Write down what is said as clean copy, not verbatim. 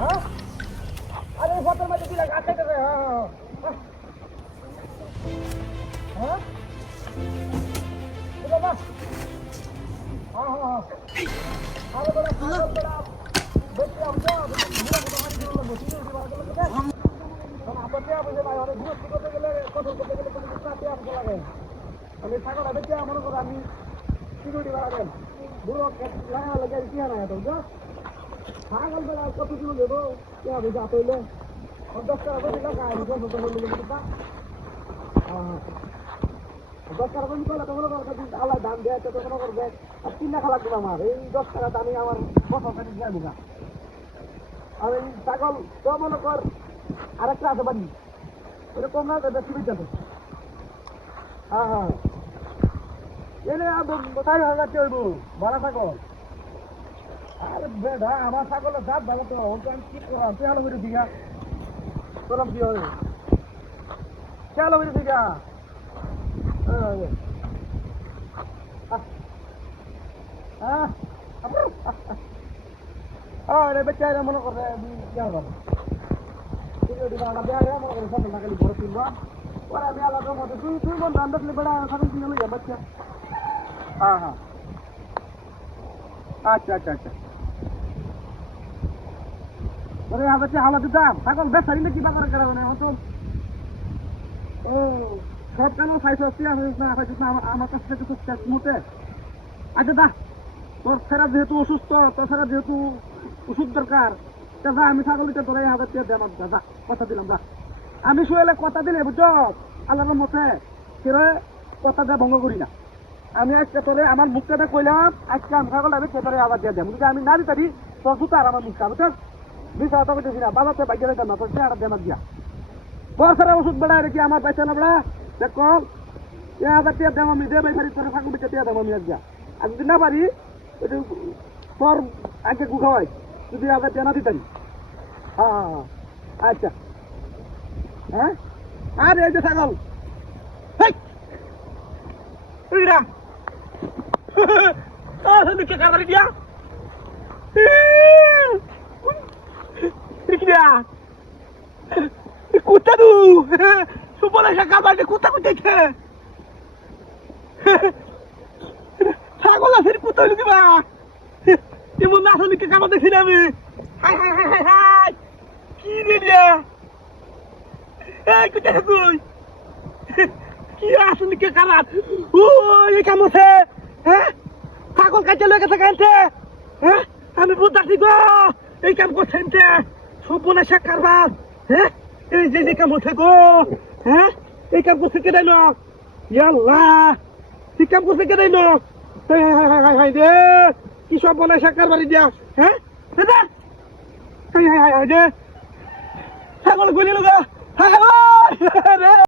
হ্যাঁ আরে ফটোর মধ্যে দিলা গাছে করে হ্যাঁ বাবা হ্যাঁ হ্যাঁ আরে বড় বড় বেশি আমজা বুড়া বুড়া মারি দিল বসি দিবা গেল কোথায় আপনি আপনি ভাই অনেক ঘুরতে করতে গেলে কত করতে গেলে কোনো চাপে আসতে লাগে আমি ছাগলটা বেঁচে মনে করো আমি সিকিউরিটি বাড়াবেন বুড়ো লাগা লাগে কি না তো ছাগল বেড়া কত কিলো দেবো কে হবে যা তৈলে 10 টাকা করে লাগা আমি কত তো বললি কিটা হ্যাঁ 10 টাকা করে কইলা তো মনে করো আল্লাহ দাম দেয় তো কোনো করবে আর 3 টাকা লাগবে আমার এই 10 টাকা দামই আমার বছর কাটি যাবো না আমি ছাগল তো মনে কর আরেকটা আছে বাড়ি ওটা কম না বেশি বেচাতে হ্যাঁ হ্যাঁ এনে কোথায় হাজার হইব ভাড়া ছাগল আরে বেডা আমার ছাগলের দাঁত ভালো তো ওটা আমি কি করাম তুই আলো করে দিঘা তোরাম কি হবে কে আলো করে দিঘা আরে বেচারা মনে করে কি হবে আমি আলাদা মতো তুই মন দান দেখলে বেড়া ছাগল কিনে লইয়া বাচ্চা হ্যাঁ হ্যাঁ আচ্ছা আচ্ছা আচ্ছা ওরে আবার হালাতে দাম ছাগল বেচারি নাকি বাজারে করা মানে হতো ও সব কেন খাইছ না খাইছ না আমার কাছ থেকে কিছু শেষ মুহূর্তে আচ্ছা দা তোর ফেরা যেহেতু অসুস্থ তোর ফেরা যেহেতু ওষুধ দরকার তা যা আমি ছাগলিতে তোর 1000 টাকা দেব দাদা কথা দিলাম দা আমি শুয়েলে কথা দিলে বুঝছ আল্লাহর মতে কেরে কথা দেয়া ভঙ্গ করি না আমি আজকে তোরে আমার মুখটা কইলাম আজকে আমি ছাগল আমি তোরে আবার দিয়ে দেব যদি আমি না দিতে পারি তোর জুতো আর আমার মুখটা বুঝছ বিষয় তো বুঝেছি না বাবাতে বাইকে দিতাম না তোর চেহারা দেমার দিয়া তোর ফেরা ওষুধ বেড়ায় রেখে আমার পয়সা না বেড়া দেখ 1000 টাকা দেব আমি দেবে খালি তোর ছাগল বেচে দিয়ে দেব আমি আজকে আর যদি না পারি তোর আগে গু খাওয়াই যদি 1000 টাকা না দিতাম হ্যাঁ আচ্ছা হ্যাঁ আরে এই যে ছাগল দিয়া কুত্তা দু সুবলে কাবারে কুত্তা কুত্তা ছাগল আছে কুত্তা হইল দিবা এমন না আসলে কাবা দেখছি না আমি high high high high high কি রে দিয়া এই কুত্তা কই কি আসলে কে কারাত ও এই কাম আছে হ্যাঁ ছাগল কাটে লয়ে গেছে কানতে হ্যাঁ আমি বুঝাছি গো এই কাম করছেন তে সুবলে কারবার হ্যাঁ এই যে কাম হচ্ছে গো হ্যাঁ এই কাম করছে কে দাইলো ইয়াল্লাহ কি কাম করছে কে দাইলো হাই হাই হাই হাই রে কি সব বলে সাকার বাড়ি দিয়া হ্যাঁ দাদা হাই হাই হাই রে ছাগল গলি লগা হাই হাই রে